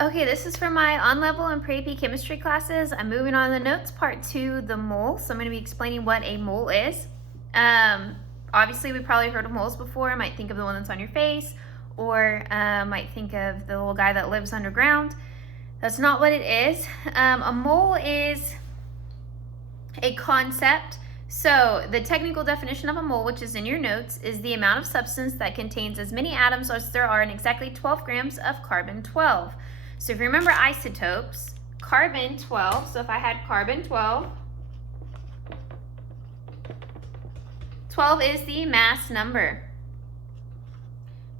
Okay, this is for my on-level and pre-AP chemistry classes. I'm moving on to the notes, part 2, the mole. So I'm going to be explaining what a mole is. Obviously, we probably heard of moles before. Might think of the one that's on your face, or might think of the little guy that lives underground. That's not what it is. A mole is a concept. So the technical definition of a mole, which is in your notes, is the amount of substance that contains as many atoms as there are in exactly 12 grams of carbon-12. So if you remember isotopes, carbon-12, so if I had carbon-12, 12 is the mass number.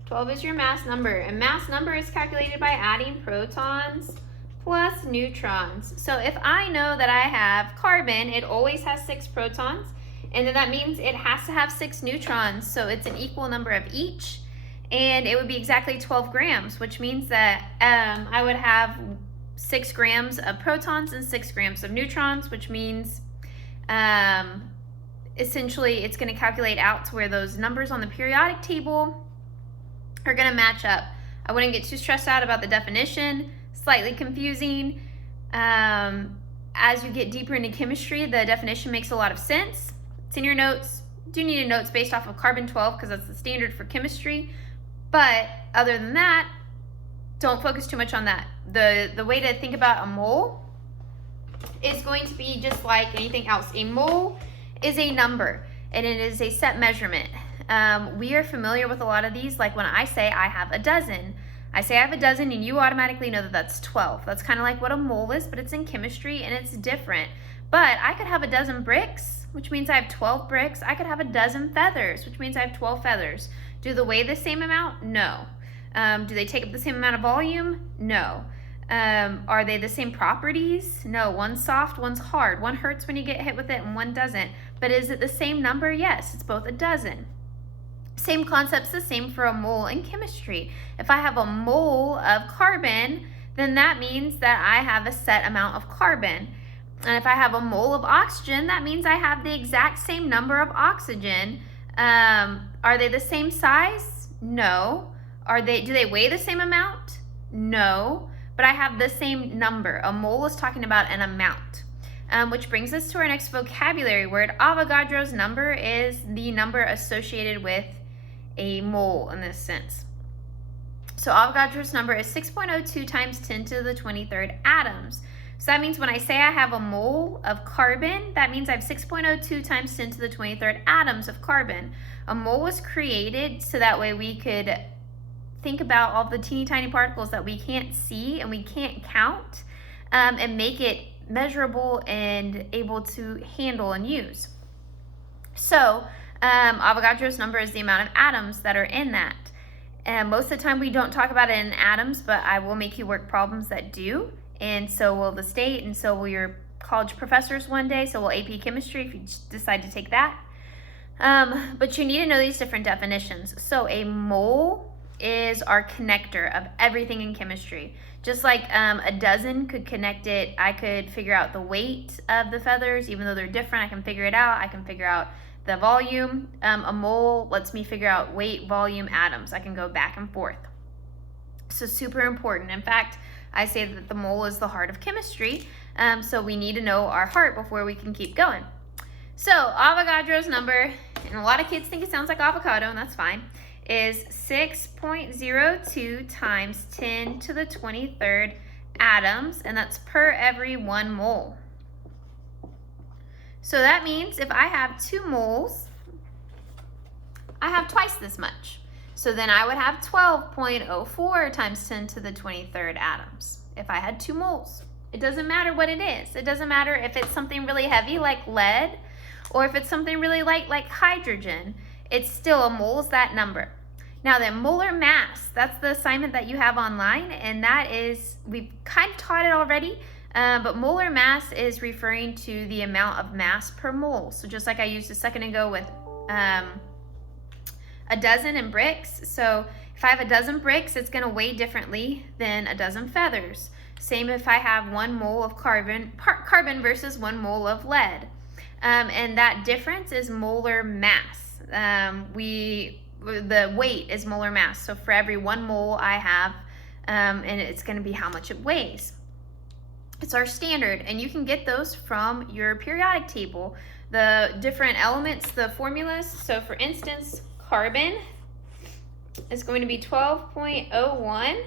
12 is your mass number, and mass number is calculated by adding protons plus neutrons. So if I know that I have carbon, it always has 6 protons, and then that means it has to have 6 neutrons, so it's an equal number of each, and it would be exactly 12 grams, which means that I would have 6 grams of protons and 6 grams of neutrons, which means essentially it's going to calculate out to where those numbers on the periodic table are going to match up. I wouldn't get too stressed out about the definition. Slightly confusing. As you get deeper into chemistry, the definition makes a lot of sense. It's in your notes. You do need a notes based off of carbon-12 because that's the standard for chemistry. But other than that, don't focus too much on that. The way to think about a mole is going to be just like anything else. A mole is a number, and it is a set measurement. We are familiar with a lot of these, like when I say I have a dozen. I say I have a dozen and you automatically know that that's 12. That's kind of like what a mole is, but it's in chemistry and it's different. But I could have a dozen bricks, which means I have 12 bricks. I could have a dozen feathers, which means I have 12 feathers. Do they weigh the same amount? No. Do they take up the same amount of volume? No. Are they the same properties? No. One's soft, one's hard. One hurts when you get hit with it and one doesn't. But is it the same number? Yes, it's both a dozen. Same concept's the same for a mole in chemistry. If I have a mole of carbon, then that means that I have a set amount of carbon. And if I have a mole of oxygen, that means I have the exact same number of oxygen. Are they the same size? No. Do they weigh the same amount? No. But I have the same number. A mole is talking about an amount. Which brings us to our next vocabulary word. Avogadro's number is the number associated with a mole in this sense. So Avogadro's number is 6.02 times 10 to the 23rd atoms. So that means when I say I have a mole of carbon, that means I have 6.02 times 10 to the 23rd atoms of carbon. A mole was created so that way we could think about all the teeny tiny particles that we can't see and we can't count, and make it measurable and able to handle and use. So Avogadro's number is the amount of atoms that are in that. And most of the time we don't talk about it in atoms, but I will make you work problems that do. And so will the state, and so will your college professors one day, so will AP Chemistry if you decide to take that. But you need to know these different definitions. So a mole is our connector of everything in chemistry. Just like a dozen could connect it, I could figure out the weight of the feathers. Even though they're different, I can figure it out. I can figure out the volume. A mole lets me figure out weight, volume, atoms. I can go back and forth. So super important. In fact, I say that the mole is the heart of chemistry. So we need to know our heart before we can keep going. So Avogadro's number, and a lot of kids think it sounds like avocado, and that's fine, is 6.02 times 10 to the 23rd atoms, and that's per every 1 mole. So that means if I have 2 moles, I have twice this much. So then I would have 12.04 times 10 to the 23rd atoms if I had 2 moles. It doesn't matter what it is. It doesn't matter if it's something really heavy like lead or if it's something really light like hydrogen. It's still a mole is that number. Now then, molar mass, that's the assignment that you have online, and that is, we've kind of taught it already, but molar mass is referring to the amount of mass per mole. So just like I used a second ago with a dozen and bricks. So if I have a dozen bricks, it's going to weigh differently than a dozen feathers. Same if I have 1 mole of carbon versus 1 mole of lead. And that difference is molar mass. The weight is molar mass. So for every 1 mole, I have and it's going to be how much it weighs. It's our standard, and you can get those from your periodic table. The different elements, the formulas. So for instance, carbon is going to be 12.01.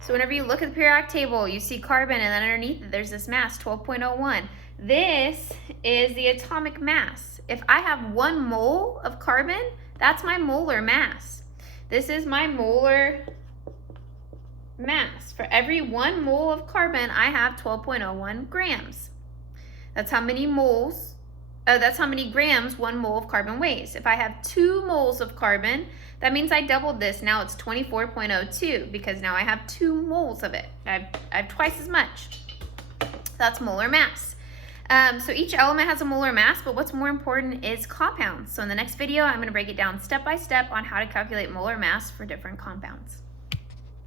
So whenever you look at the periodic table, you see carbon, and then underneath it, there's this mass, 12.01. This is the atomic mass. If I have 1 mole of carbon, that's my molar mass. This is my molar mass. For every 1 mole of carbon, I have 12.01 grams. That's how many moles, that's how many grams 1 mole of carbon weighs. If I have 2 moles of carbon, that means I doubled this. Now it's 24.02 because now I have 2 moles of it. I have twice as much. That's molar mass. So each element has a molar mass, but what's more important is compounds. So in the next video, I'm going to break it down step by step on how to calculate molar mass for different compounds.